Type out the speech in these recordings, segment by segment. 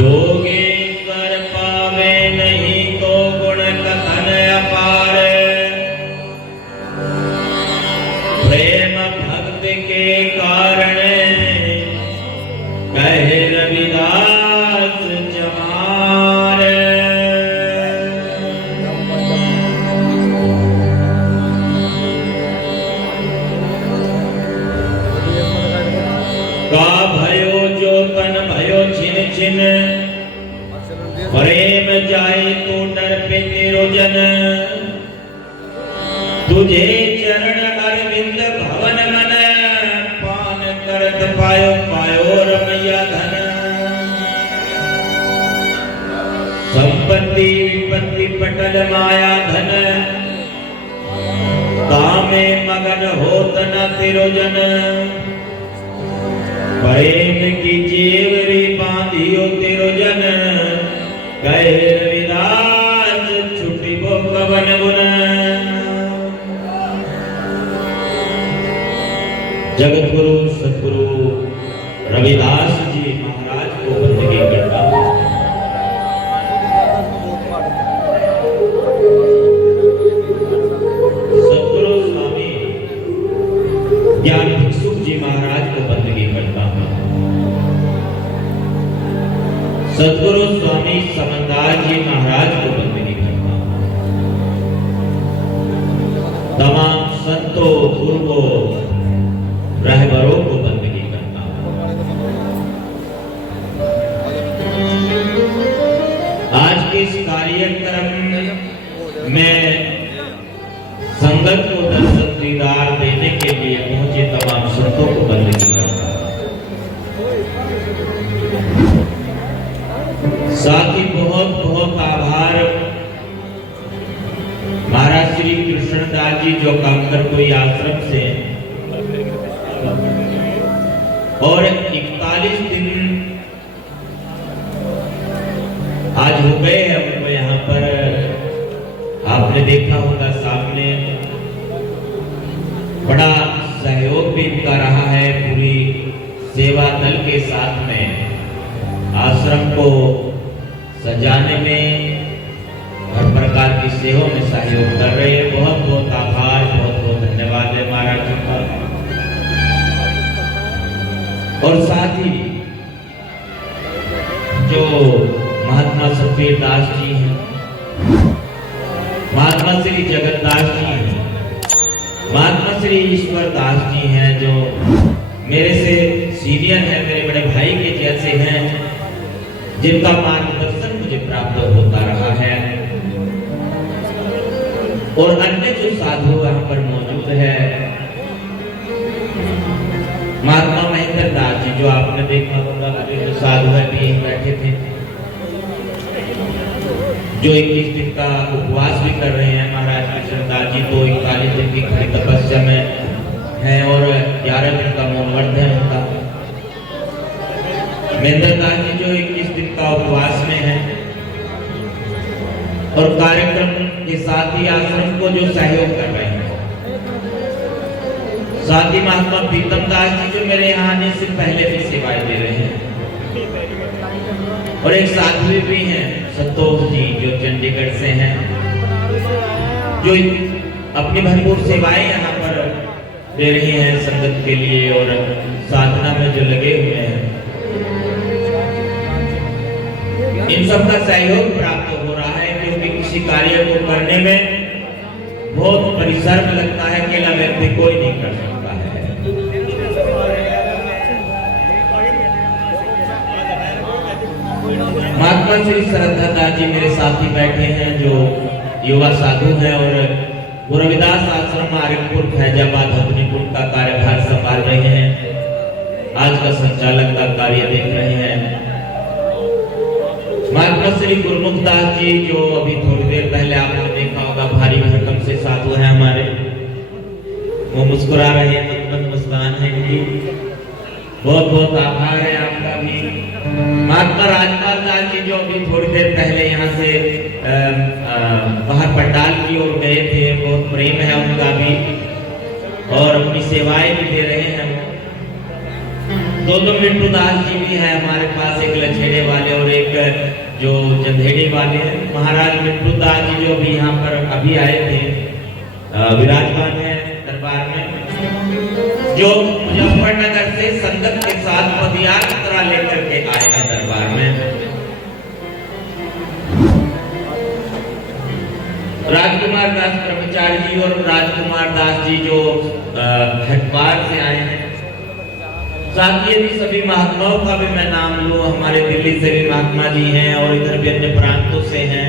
जोगेश्वर पावे नहीं तो गुण कथन अपार, प्रेम भक्ति के कारण कहे रविदास जमार। का भयो जो तन भयो छिन छिन, प्रेम जाए तो डर पे तेरो जन, तुझे चरण अरविंद भवन मन, पान करत पायो पायो रमैया धन। संपत्ति विपत्ति पटल माया धन, कामे मगन होत न तेरो जन, प्रेम की जेवरी बांधियो तेरो जन, कहे रविदास छुट्टी को कवन गुण। जगत गुरु सतगुरु रविदास जी महाराज को बंदगी करता हूं। सतगुरु स्वामी ज्ञान भिक्षुक जी महाराज को बंदगी करता हूं। सतगुरु स्वामी समनदास जी महाराज को बंदगी करता हूं। तमाम संतों गुरुओं रहबरों को बंदगी करता हूं। आज के इस कार्यक्रम में संगत को दर्शन दीदार देने के लिए पहुंचे तमाम संतों को बंदगी करता हूं। साथ ही बहुत बहुत आभार महाराज श्री कृष्णदास जी जो कामकर कोई आश्रम से और 41 दिन आज हो गए हमको यहाँ पर। आपने देखा होगा सामने बड़ा सहयोग भी इनका रहा है, पूरी सेवा दल के साथ में आश्रम को सजाने में हर प्रकार की सेवा में सहयोग कर रहे हैं। बहुत बहुत आभार, बहुत बहुत धन्यवाद है महाराज जी का। और साथ ही जो महात्मा सफीर दास जी हैं, महात्मा श्री जगन्नाथ जी हैं, महात्मा श्री ईश्वर दास जी हैं, जो मेरे से सीनियर हैं, मेरे बड़े भाई के जैसे हैं, जिनका मार्गदर्शन मुझे प्राप्त होता रहा है। और अन्य जो साधु यहाँ पर मौजूद है, महात्मा महेंद्र दास जी जो आपने देखा होगा, जो साधु है भी बैठे थे, जो 21 दिन का उपवास भी कर रहे हैं। महाराज कृष्णदास जी तो 41 दिन की खड़ी तपस्या में है और 11 दिन का मौन व्रत है उनका। महेंद्र दास जी जो 21 दिन का उपवास में है और कार्यक्रम के साथ ही आश्रम को जो सहयोग कर रहे हैं। साथ ही महात्मा प्रीतम दास जी जो मेरे यहाँ आने से पहले भी सेवाएं दे रहे हैं। और एक साधु भी हैं संतोष जी जो चंडीगढ़ से हैं, जो अपनी भरपूर सेवाएं यहाँ पर दे रही हैं संगत के लिए और साधना में जो लगे हुए हैं। इन सब का सहयोग प्राप्त हो रहा है, क्योंकि किसी कार्य को करने में बहुत परिश्रम लगता है, अकेला व्यक्ति कोई नहीं कर सकता है। महात्मा श्री श्रद्धा दास जी मेरे साथ ही बैठे हैं, जो युवा साधु हैं और रविदास आश्रम आरिफपुर फैजाबाद हथनीपुर का कार्यभार संभाल रहे हैं। आज का संचालक का कार्य देख रहे हैं। महात्मा श्री गुरुमुख दास जी जो अभी थोड़ी देर पहले आपने देखा होगा, भारी भरकम से साधु हैं हमारे, वो मुस्कुरा रहे हैं, मुस्कान मुस्कान है जी। बहुत बहुत आभार है आपका भी। महात्मा राजपाल दास जी जो अभी थोड़ी देर पहले यहाँ से बाहर पंडाल की ओर गए थे, बहुत प्रेम है उनका भी और अपनी सेवाएं भी दे रहे हैं। दो मिंटू दास जी भी है हमारे पास, एक लछेड़े वाले और एक जो जंधेड़ी वाले हैं। महाराज मिंटू दास जी जो अभी यहाँ पर अभी आए थे, विराजमान है दरबार में, जो मुजफ्फरनगर से संगत के साथ पदयात्रा लेकर के आए हैं दरबार में। राजकुमार दास ब्रह्मचारी जी और राजकुमार दास जी जो हटवार से आए हैं। साथ ही यदि सभी महात्माओं का भी मैं नाम लूं, हमारे दिल्ली से भी महात्मा जी हैं और इधर भी अन्य प्रांतों से हैं।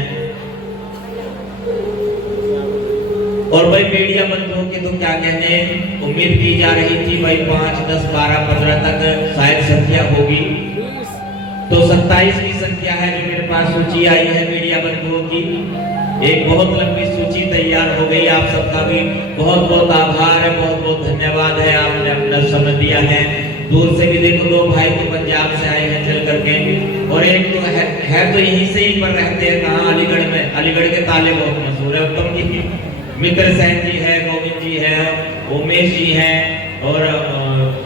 और भाई मीडिया बंधुओं की तो क्या कहने, उम्मीद की जा रही थी भाई 5, 10, 12, 15 तक शायद संख्या होगी, तो 27 की संख्या है जो मेरे पास सूची आई है मीडिया बंधुओं की। एक बहुत लंबी सूची तैयार हो गई। आप सबका भी बहुत बहुत आभार है, बहुत बहुत धन्यवाद है, आपने अपना समय दिया है। दूर से भी देखो, दो भाई तो पंजाब से आए हैं चल करके, और एक तो है तो यहीं से ही पर रहते हैं, कहाँ, अलीगढ़ में। अलीगढ़ के ताले बहुत मशहूर है। उत्तम जी, मित्र सेन जी है, गोविंद जी है, उमेश जी हैं, और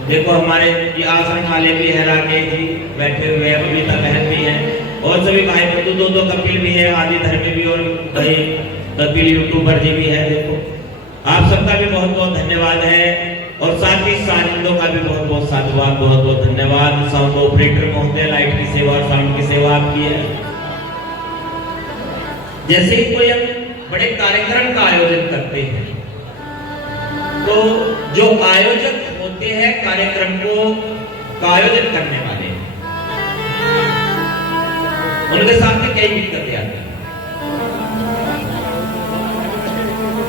देखो हमारे आश्रम वाले भी है, राकेश जी बैठे हुए हैं, बबीता बहन भी है, और सभी भाई बंधु, दो कपिल भी है, आदि धर्मी भी, और भाई कपिल यूट्यूबर जी भी है। देखो आप सबका भी बहुत बहुत धन्यवाद है, और साथ ही साजिंदों का भी बहुत बहुत साधुवाद, बहुत बहुत धन्यवाद। साउंड ऑपरेटर महोदय, लाइट की सेवा और साउंड की सेवा आपकी है। जैसे ही कोई हम बड़े कार्यक्रम का आयोजन करते हैं, तो जो आयोजक होते हैं कार्यक्रम को आयोजन करने वाले, उनके सामने कई दिक्कतें आती हैं।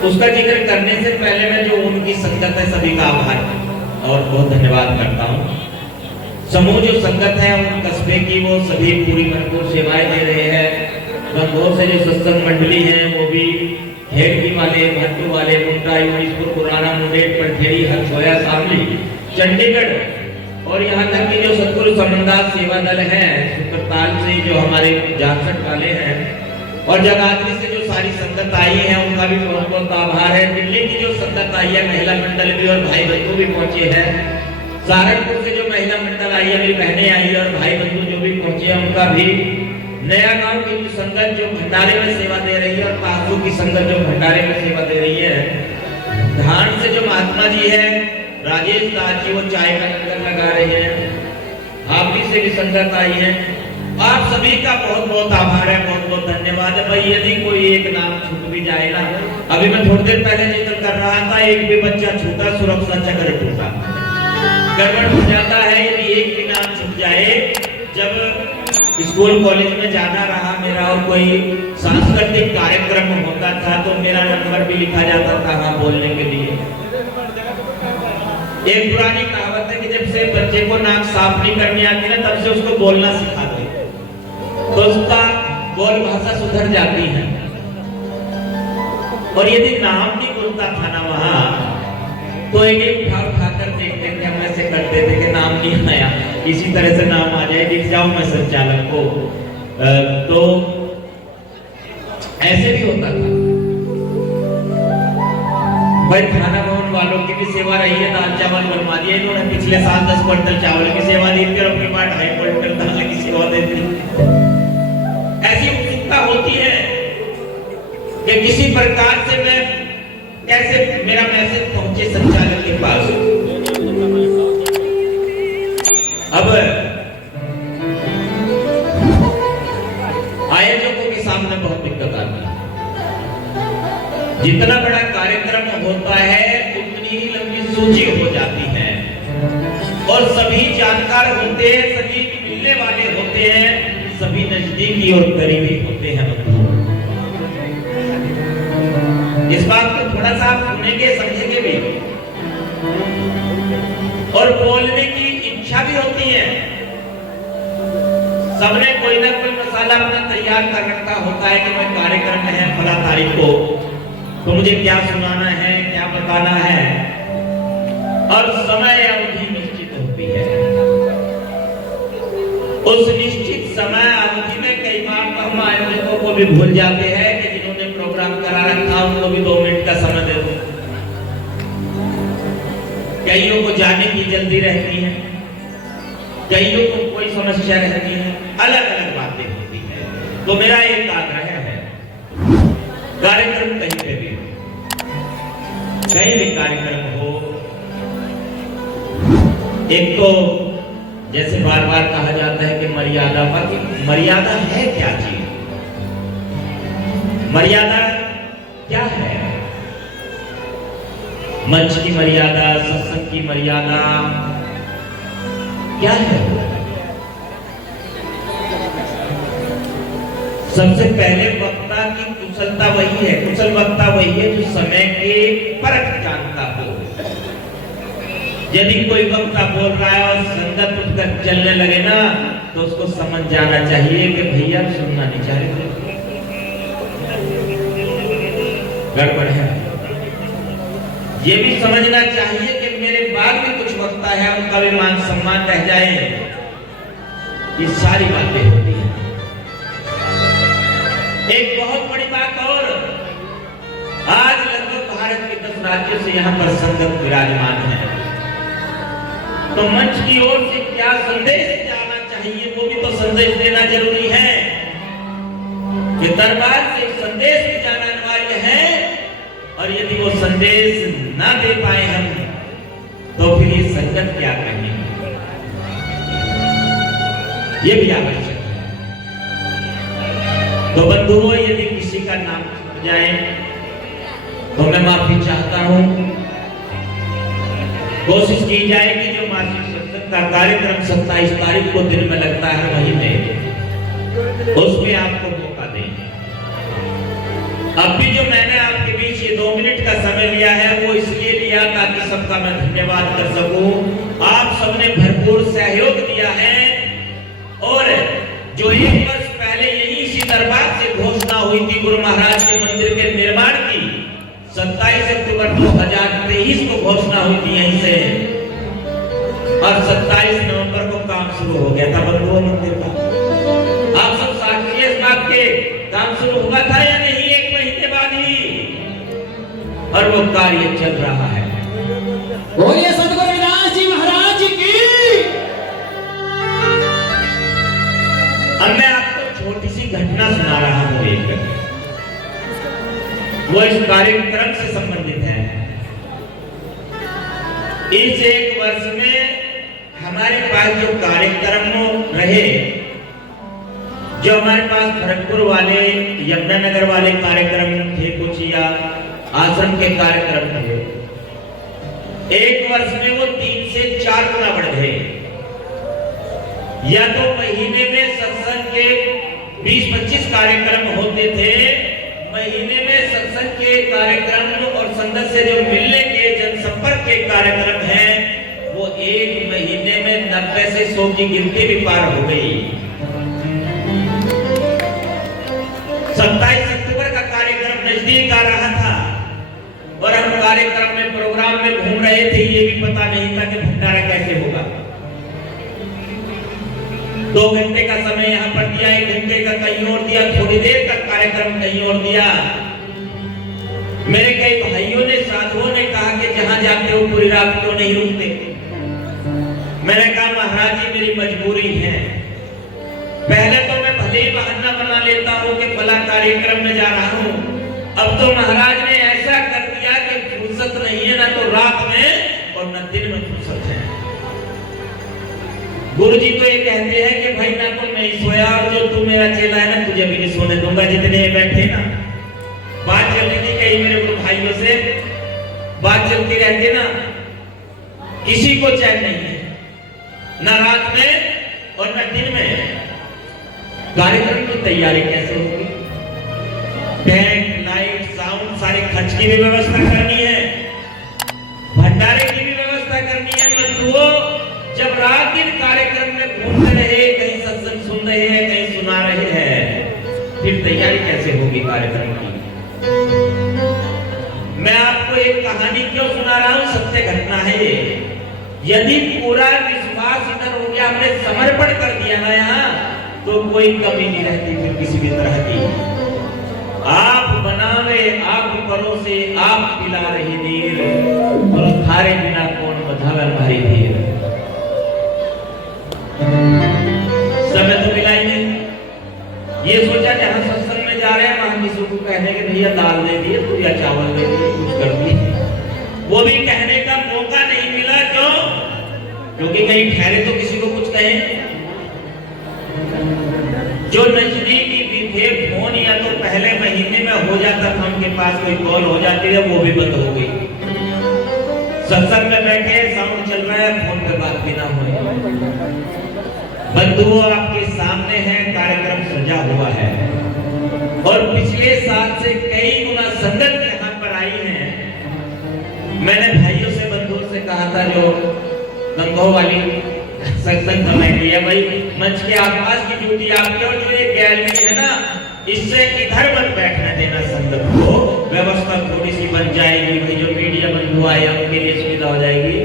उसका जिक्र करने से पहले मैं जो उनकी संगत है सभी का आभार और बहुत धन्यवाद करता हूँ। समूह जो संगत है उन कस्बे की, वो सभी पूरी भरपूर सेवाएं दे रहे हैं। गंगोर से जो सत्संग मंडली है वो भी हेड़की वाले, भट्टू वाले, मुंडा, यूनिसपुर, पुराना, मुंडेर, पठेड़ी, हरसोया, शामली, चंडीगढ़, और यहाँ तक कि जो सतगुरु समनदास सेवा दल है सुकरताल से जो हमारे जाखट वाले हैं, और जगाधरी से जो सारी संगत आई है उनका भी बहुत बहुत आभार है। दिल्ली की जो संगत आई है, महिला मंडल भी और भाई बंधु भी पहुंचे हैं। सहारनपुर से जो महिला मंडल आई है, मेरी बहनें आई है और भाई बंधु जो भी पहुंचे हैं उनका भी। नया गांव की जो संगत जो भंडारे में सेवा दे रही है, और पासू की संगत जो भंडारे में सेवा दे रही है। धान से जो महात्मा जी है राजेश दास जी, वो चाय का लंगर लगा रहे हैं। हावड़ी से भी संगत आई है। आप सभी का बहुत बहुत आभार है, बहुत बहुत धन्यवाद है। भाई यदि कोई एक नाम छूट भी जाए ना, अभी मैं थोड़ी देर पहले जिक्र कर रहा था, एक भी बच्चा छूटा सुरक्षा चक्र टूटा, गड़बड़ हो जाता है। यदि एक भी नाम छूट जाए, जब स्कूल कॉलेज में जाना रहा मेरा और कोई सांस्कृतिक कार्यक्रम होता था, तो मेरा नंबर भी लिखा जाता था वहां बोलने के लिए। एक पुरानी कहावत है कि जब से बच्चे को नाक साफ नहीं करनी आती ना, तब से उसको बोलना सिखा दो, तो उसका बोल भाषा सुधर जाती है। और यदि नाम नहीं बोलता था ना वहां, तो एक उठाकर देखते थे, हम ऐसे करते थे कि नाम नहीं आया, इसी तरह से नाम आ जाए, दिख जाऊं मैं संचालक को। तो ऐसे भी होता था। भाई थाना भवन वालों की भी सेवा रही है, दाल चावल बनवा दिया इन्होंने। पिछले साल 10 क्विंटल चावल की सेवा दी थी, और अपनी बार 2.5 क्विंटल दाल की सेवा देती। ऐसी उत्सुकता होती है कि किसी प्रकार से मैं कैसे मेरा मैसेज पहुंचे संचालक के पास। अब आयोजकों के सामने बहुत दिक्कत आती है। जितना बड़ा कार्यक्रम होता है उतनी ही लंबी सूची हो जाती है, और सभी जानकार होते हैं, सभी मिलने वाले होते हैं, सभी नजदीकी और करीबी होते हैं। इस बात को थोड़ा सा आप सुनेंगे, समझेंगे भी, और बोलने की इच्छा भी होती है। सबने कोई ना कोई मसाला अपना तैयार कर रखा होता है कि मैं कार्यक्रम है फला तारीख को, तो मुझे क्या सुनाना है, क्या बताना है, और समय अवधि निश्चित होती है। उस निश्चित समय अवधि में कई बार तो हम आयोजकों को भी भूल जाते हैं कि जिन्होंने प्रोग्राम करा रखा उनको भी 2 मिनट का समय दे दो। कईयों को जाने की जल्दी रहती है, कईयों को कोई समस्या रहती है, अलग अलग बातें होती है। तो मेरा एक आग्रह है, कार्यक्रम कहीं पे भी कहीं भी कार्यक्रम हो, एक तो जैसे बार बार कहा जाता है कि मर्यादा, बाकी मर्यादा है क्या चीज? मर्यादा क्या है? मंच की मर्यादा, सत्संग की मर्यादा क्या है? सबसे पहले वक्ता की कुशलता वही है, कुशल वक्ता वही है जो समय के परख जानता हो। यदि कोई वक्ता बोल रहा है और संगत उठकर चलने लगे ना, तो उसको समझ जाना चाहिए कि भैया सुनना नहीं चाह रहे, गड़बड़ है। ये भी समझना चाहिए कि मेरे बाद भी कुछ वक्ता है, उनका भी मान सम्मान रह जाए। ये सारी बातें होती हैं। एक बहुत बड़ी बात और, आज लगभग भारत के 10 राज्यों से यहाँ पर संगत विराजमान है, तो मंच की ओर से क्या संदेश जाना चाहिए, वो भी तो संदेश देना जरूरी है। कि दरबार से संदेश भी जाना अनिवार्य है, और यदि वो संदेश ना दे पाए हम, तो फिर ये संगत क्या कहेंगे, ये भी आवश्यक है। तो बंधुओं, यदि किसी का नाम छूट जाए तो मैं माफी चाहता हूं। कोशिश की जाए कि जो मासिक सत्संग का कार्यक्रम 27 तारीख को दिन में लगता है महीने, उसमें आपको मौका दें। अब भी जो मैंने आपके बीच ये 2 मिनट का समय लिया है, वो इसलिए लिया ताकि सबका मैं धन्यवाद कर सकूं। आप सबने भरपूर सहयोग दिया है, और जो 1 वर्ष पहले यही इसी दरबार से घोषणा हुई थी गुरु महाराज के मंदिर के निर्माण की, 27 अक्टूबर 2023 को घोषणा हुई थी यहीं से, और 27 नवंबर को काम शुरू हो गया था बंधुओं मंदिर का। आप सब साक्षी इस बात के, काम शुरू हुआ था या नहीं 1 महीने बाद ही, और वो कार्य चल रहा है। बोलिए सतगुरु रविदास जी महाराज की। अब मैं आपको छोटी सी घटना सुना रहा हूं, एक वो इस कार्यक्रम से संबंधित है। इस 1 वर्ष में हमारे पास जो कार्यक्रम रहे, जो हमारे पास भरतपुर वाले, यमुनानगर वाले कार्यक्रम थे, कुछ या आश्रम के कार्यक्रम थे, 1 वर्ष में वो 3 से 4 गुना बढ़ गए। या तो महीने में सत्संग के 20-25 कार्यक्रम होते थे, महीने में सत्संग के कार्यक्रम और संगत से जो मिलने के जनसंपर्क के कार्यक्रम हैं, वो 1 महीने में 90 से 100 की गिनती भी पार हो गई। 27 अक्टूबर का कार्यक्रम नजदीक आ रहा था, और हम कार्यक्रम में, प्रोग्राम में घूम रहे थे, ये भी पता नहीं था कि भंडारा कैसे होगा। 2 घंटे का समय यहाँ पर दिया, 1 घंटे का कहीं और दिया, थोड़ी देर का कार्यक्रम कहीं और दिया। मेरे कई भाइयों ने, साधुओं ने कहा कि जहां जाते हो पूरी रात क्यों नहीं रुकते। मैंने कहा महाराज जी मेरी मजबूरी है। पहले तो मैं भले ही बहाना बना लेता हूँ कि भला कार्यक्रम में जा रहा हूँ, अब तो महाराज ने ऐसा कर दिया कि फुर्सत नहीं है, ना तो रात में और न दिन में फुर्सत है। गुरु जी तो ये कहते हैं कि भाई ना तो मैं सोया, और जो तू मेरा चेला है ना, तुझे भी नहीं सोने दूंगा। जितने बैठे ना, बात चल रही थी कई मेरे गुरु भाइयों से, बात चलती रहती ना, किसी को चैन नहीं है, ना रात में और न दिन में। कार्यक्रम की तैयारी कैसे होगी? टेंट, लाइट, साउंड, सारे खर्च की भी व्यवस्था करनी है, भंडारे की भी व्यवस्था करनी है। बंधुओं, जब रात दिन कार्यक्रम में घूमते रहे, कहीं सत्संग सुन रहे हैं, कहीं सुना रहे हैं, फिर तैयारी कैसे होगी कार्यक्रम की? मैं आपको एक कहानी क्यों सुना रहा हूं, सत्य घटना है ये। यदि पूरा विश्वास इधर हो गया, हमने समर्पण कर दिया ना यहाँ, तो कोई कमी नहीं रहती फिर किसी भी तरह की। आप बनावे, आप परोसे, आप पिला रही नीर, और थारे बिना कौन बधावे हमारी धीर। समय तो मिला ही नहीं। ये सोचा जहां सत्संग में जा रहे हैं वहां किसी को कहने के भैया दाल दे दिए तू या चावल दे दिए कुछ कर दिए, वो भी कहने का मौका नहीं मिला। क्यों? क्योंकि कहीं ठहरे तो किसी को कुछ कहें। जो नजदीकी भी थे फोन या तो पहले महीने में हो जाता था उनके पास कोई कॉल हो जाती है, वो भी बंद हो गई। सत्संग में बैठे साउंड चल रहा है, फोन पे बात भी ना हो। बंधुओं आपके सामने है, कार्यक्रम सजा हुआ है और पिछले साल से कई गुना संगत यहाँ पर आई है। मैंने भाइयों से बंधुओं से कहा था जो गंगो वाली सत्संग कमेटी है, भाई मंच के आसपास की ड्यूटी आपकी और जो ये गैलरी है ना इससे इधर मत बैठने देना, संगत को व्यवस्था थोड़ी सी बन जाएगी, भाई जो मीडिया बंधु आए उनके लिए सुविधा हो जाएगी।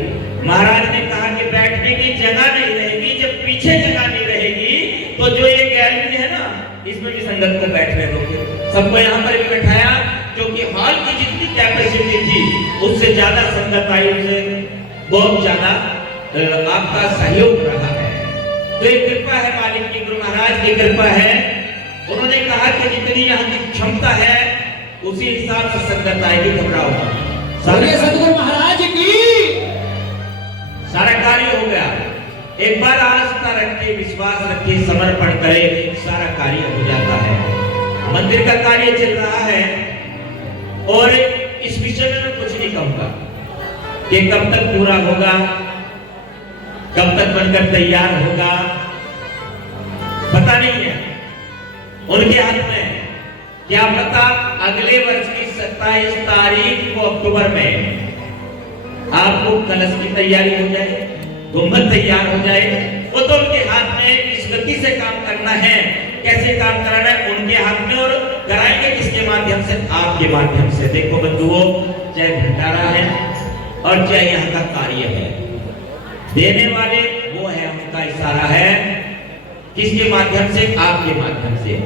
महाराज ने कहा कि बैठने की जगह नहीं रहेगी, जब पीछे जगह नहीं रहेगी तो जो ये गैलरी है ना इसमें भी संगत को बैठने दोगे। सबको यहाँ पर भी बैठाया क्योंकि हॉल की जितनी कैपेसिटी थी उससे ज्यादा संगत आई, उससे बहुत ज्यादा आपका सहयोग रहा है। तो ये कृपा है मालिक की, गुरु महाराज की कृपा है। उन्होंने कहा कि जितनी यहाँ की क्षमता है उसी हिसाब से संगत आएगी, घबराओ मत। सतगुरु महाराज की सारा कार्य हो गया। एक बार आस्था रखे, विश्वास रखे, समर्पण करे, सारा कार्य हो जाता है। मंदिर का कार्य चल रहा है और इस विषय में मैं कुछ नहीं कहूंगा कि कब तक पूरा होगा, कब तक बनकर तैयार होगा, पता नहीं है, उनके हाथ में। क्या पता अगले वर्ष की 27 तारीख को अक्टूबर में आपको कलश की तैयारी हो जाए, गुंबद तैयार हो जाए, वो तो उनके हाथ में। किस गति से काम करना है, कैसे काम कराना है, उनके हाथ में। और कराएंगे किसके माध्यम से? आपके माध्यम से। देखो बंधुओं, चाहे भंडारा है और चाहे यहाँ का कार्य है, देने वाले वो है, उनका इशारा है। किसके माध्यम से? आपके माध्यम से।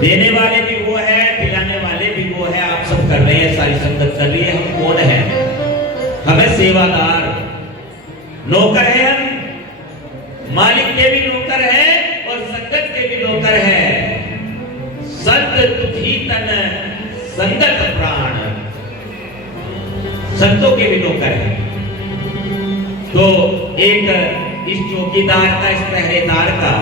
देने वाले भी वो है, पिलाने वाले भी वो है। आप सब कर रहे हैं, सारी संगत कर रही है। हम कौन है? हमें सेवादार, नौकर है हम। मालिक के भी नौकर है और संगत के भी नौकर है। संत तुझी तन संगत प्राण, संतों के भी नौकर है। तो एक इस चौकीदार का, इस पहरेदार का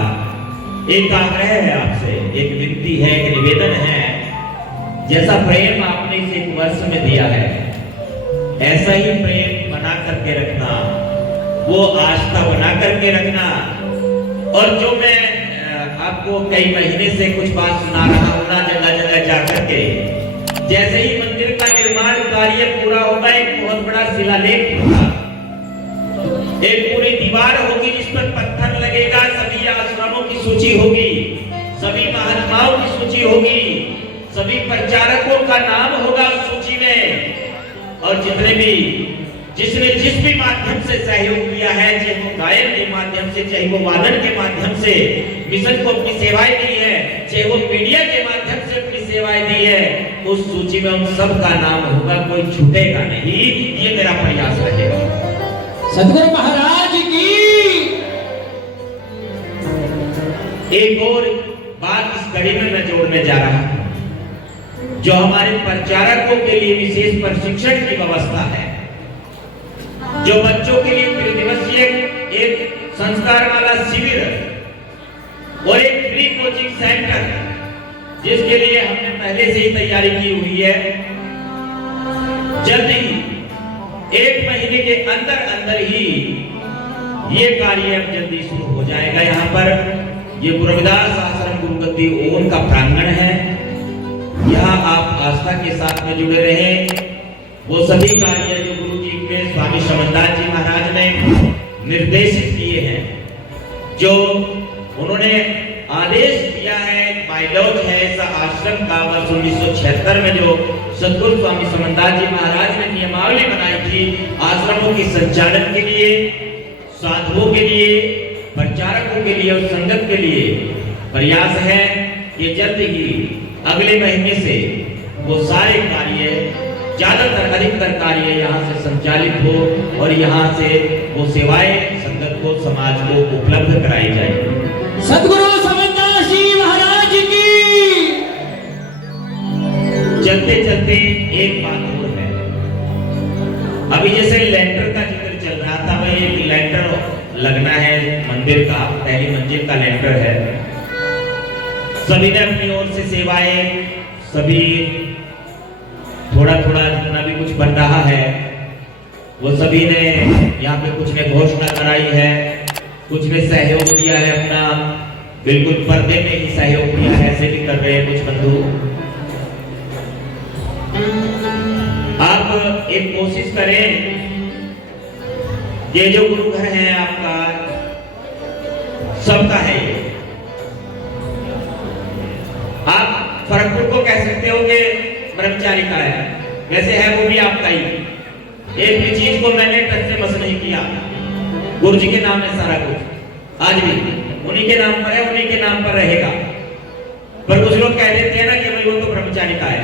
एक आग्रह है आपसे, एक विनती है, एक निवेदन है। जैसा प्रेम आपने इस एक वर्ष में दिया है ऐसा ही प्रेम बना करके रखना, वो आस्था बना करके रखना। और जो मैं आपको कई महीने से कुछ बात सुना रहा हूं ना, जगह जगह जाकर के, जैसे ही मंदिर का निर्माण कार्य पूरा होगा एक बहुत बड़ा शिलालेख होगा, एक पूरी दीवार होगी जिस पर पत्थर लगेगा, सभी आश्रमों की सूची होगी, सभी महात्माओं की सूची होगी, सभी प्रचारकों का नाम होगा उस सूची में। और जितने भी जिसने जिस भी माध्यम से सहयोग किया है, चाहे वो गायन के माध्यम से, चाहे वो वादन के माध्यम से मिशन को अपनी सेवाएं दी है, चाहे वो मीडिया के माध्यम से अपनी सेवाएं दी है, उस सूची में उन सब का नाम होगा, कोई छूटेगा नहीं। ये मेरा प्रयास रहेगा। सतगुरु महाराज की। एक और बात इस कड़ी में मैं जोड़ने जा रहा हूं, जो हमारे प्रचारकों के लिए विशेष प्रशिक्षण की व्यवस्था है, जो बच्चों के लिए 3 दिवसीय एक संस्कार वाला शिविर और एक फ्री कोचिंग सेंटर, जिसके लिए हमने पहले से ही तैयारी की हुई है। जल्द ही 1 महीने के अंदर अंदर ही ये कार्य अब जल्दी शुरू हो जाएगा। यहाँ पर ये गुरु रविदास आश्रम गुरुगद्दी ओवन का प्रांगण है। यहाँ आप आस्था के साथ में जुड़े रहे। वो सभी कार्य जो गुरु जी के स्वामी समनदास जी महाराज ने निर्देशित किए हैं, जो उन्होंने आदेश दिया है, बायलॉग है ऐसा आश्रम का, वर्ष 1976 में जो सदगुरु स्वामी समनदास जी महाराज ने नियमावली बनाई थी आश्रमों के संचालन के लिए, साधुओं के लिए, प्रचारकों के लिए और संगत के लिए। प्रयास है कि जल्द ही अगले महीने से वो सारे कार्य, ज्यादातर अधिकतर कार्य यहाँ से संचालित हो और यहाँ से वो सेवाएं संगत सबको समाज को उपलब्ध कराई जाए। सदगुरु समनदास जी महाराज की। चलते चलते एक बात और है, अभी जैसे लेंटर का जिक्र चल रहा था, भाई एक लेंटर लगना है मंदिर का, पहली मंजिल का लेंटर है। सभी ने अपनी ओर से सेवाएं, सभी थोड़ा थोड़ा जितना भी कुछ बन रहा है वो सभी ने यहाँ पे कुछ ने घोषणा कराई है, कुछ ने सहयोग दिया है अपना, बिल्कुल पर्दे में ही सहयोग दिया है, ऐसे भी कर रहे हैं कुछ बंधु। आप एक कोशिश करें, ये जो गुरु घर है आपका सबका है, आप फरकपुर को कह सकते हो कि ब्रह्मचारी का है, वैसे है वो भी आपका ही। एक भी चीज को मैंने टच से बस नहीं किया, गुरु जी के नाम है सारा कुछ, आज भी उन्हीं के नाम पर है, उन्हीं के नाम पर रहेगा। पर कुछ लोग कह देते हैं ना कि भाई वो तो ब्रह्मचारी का है,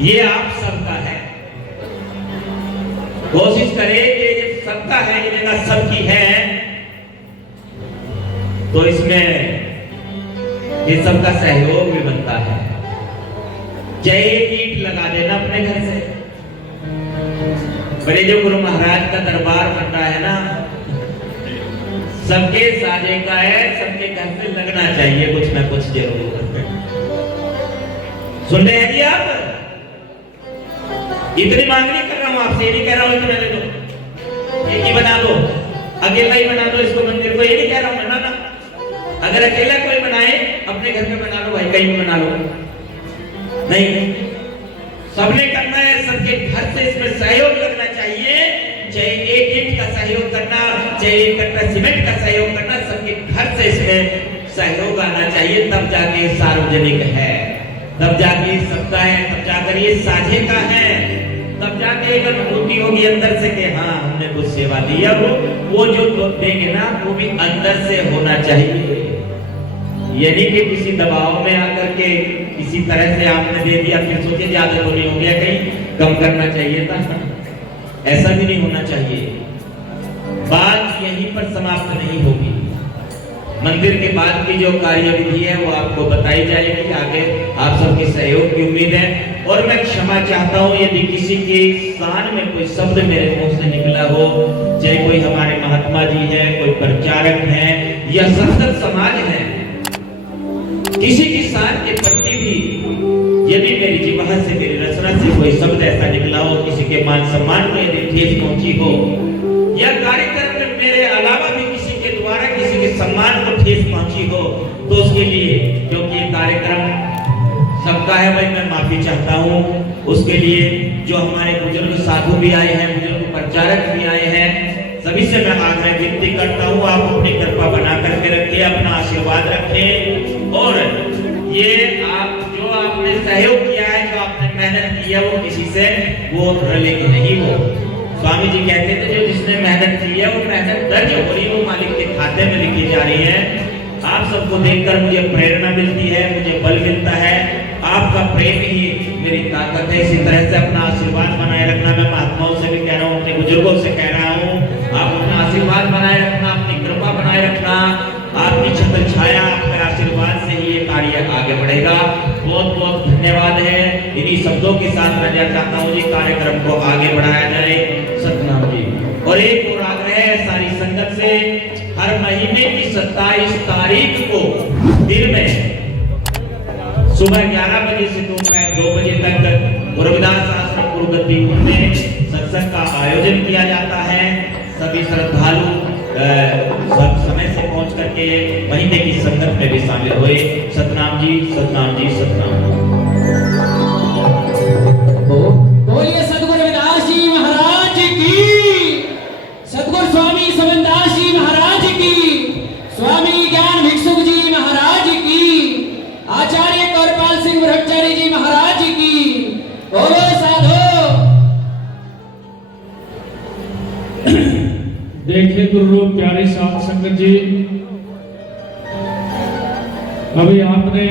ये आप सबका है। कोशिश करें कि ये सबका है, ये जगह सबकी है, तो इसमें ये सबका सहयोग भी बनता है। जय ईट लगा देना अपने घर से। बड़े जो गुरु महाराज का दरबार बन रहा है ना, सबके साझे का है, सबके घर से लगना चाहिए कुछ ना कुछ जरूर। सुन रहे हैं जी आप? इतनी मांग नहीं कर रहा हूं आपसे, ये नहीं कह रहा हूं इतना दे दो, एक ही बना दो, अकेला ही बना दो इसको मंदिर को, ये नहीं कह रहा हूं बनाना। अगर अकेला कोई बनाए अपने घर में बना लो भाई, कहीं भी बना लो, नहीं, सबने करना है, सबके घर से इसमें सहयोग लगना चाहिए। चाहे एक ईंट का सहयोग करना, चाहे एक कट्टा सीमेंट का सहयोग करना, सबके घर से इसमें सहयोग आना चाहिए, तब जाके सार्वजनिक है, तब जाके सबका है, तब जाकर ये साझे का है, तब जाके एक अनुभूति होगी अंदर से कि हाँ हमने कुछ सेवा दी है। वो जो देंगे ना वो भी अंदर से होना चाहिए, यानी कि किसी दबाव में आकर के किसी तरह से आपने दे दिया फिर सोचे ज्यादा तो नहीं हो गया, कहीं कम करना चाहिए था, ऐसा भी नहीं होना चाहिए। बात यहीं पर समाप्त नहीं होगी, मंदिर के बाद की जो कार्यविधि है वो आपको बताई जाएगी, आगे आप सबके सहयोग की उम्मीद है। और मैं क्षमा चाहता हूँ यदि किसी के शान में कोई शब्द मेरे मुंह से निकला हो, चाहे कोई हमारे महात्मा जी है, कोई प्रचारक है या संत समाज है, किसी की शान के प्रति भी यदि मेरी जीवाह से, मेरी रचना से कोई शब्द ऐसा निकला हो, किसी के मान सम्मान को यदि ठेस पहुंची हो, या कार्यक्रम में मेरे अलावा भी किसी के द्वारा किसी के सम्मान को ठेस पहुंची हो, तो उसके लिए, क्योंकि ये कार्यक्रम सबका है भाई, मैं माफी चाहता हूँ। उसके लिए जो हमारे बुजुर्ग साधु भी आए हैं, बुजुर्ग प्रचारक भी आए हैं, सभी से मैं आग्रह विनती करता हूँ, आप अपनी कृपा बना करके रखिए, अपना आशीर्वाद रखें, और ये आप जो आपने सहयोग किया है, जो आपने मेहनत की है, वो किसी से वो रलेगी नहीं। वो स्वामी जी कहते थे जो जिसने मेहनत की है वो मेहनत दर्ज हो रही, वो मालिक के खाते में लिखी जा रही है। आप सबको देखकर मुझे प्रेरणा मिलती है, मुझे बल मिलता है, आपका प्रेम ही मेरी ताकत है। इसी तरह से अपना आशीर्वाद बनाए रखना, मैं महात्माओं से भी कह रहा हूँ, अपने बुजुर्गों से कह रहा हूँ, आप अपना आशीर्वाद बनाए रखना, अपनी कृपा बनाए रखना, आपकी छत्र छाया, आपके आशीर्वाद से ही ये कार्य आगे बढ़ेगा। बहुत बहुत धन्यवाद है। इन्हीं शब्दों के साथ मैं चाहता हूँ जी कार्यक्रम को आगे बढ़ाया जाए। सतनाम जी। और एक और आग्रह है सारी संगत से, हर महीने की 27 तारीख को दिन में सुबह 11 बजे से दोपहर 2 बजे तक रविदास आश्रम गुरुगद्दी में सत्संग का आयोजन किया जाता है। सभी श्रद्धालु सब समय से पहुंच करके महीने की संगत में भी शामिल हुए। सतनाम जी, सतनाम जी, सतनाम। बोलिए सदगुरु रविदास जी महाराज की, सदगुरु स्वामी समनदास जी महाराज की, स्वामी ज्ञान भिक्षुक जी महाराज की, आचार्य कौरपाल सिंह ब्रह्मचारी जी महाराज की। बोलो साधो। देखिए गुरु प्यारे साध संगत जी, अभी आपने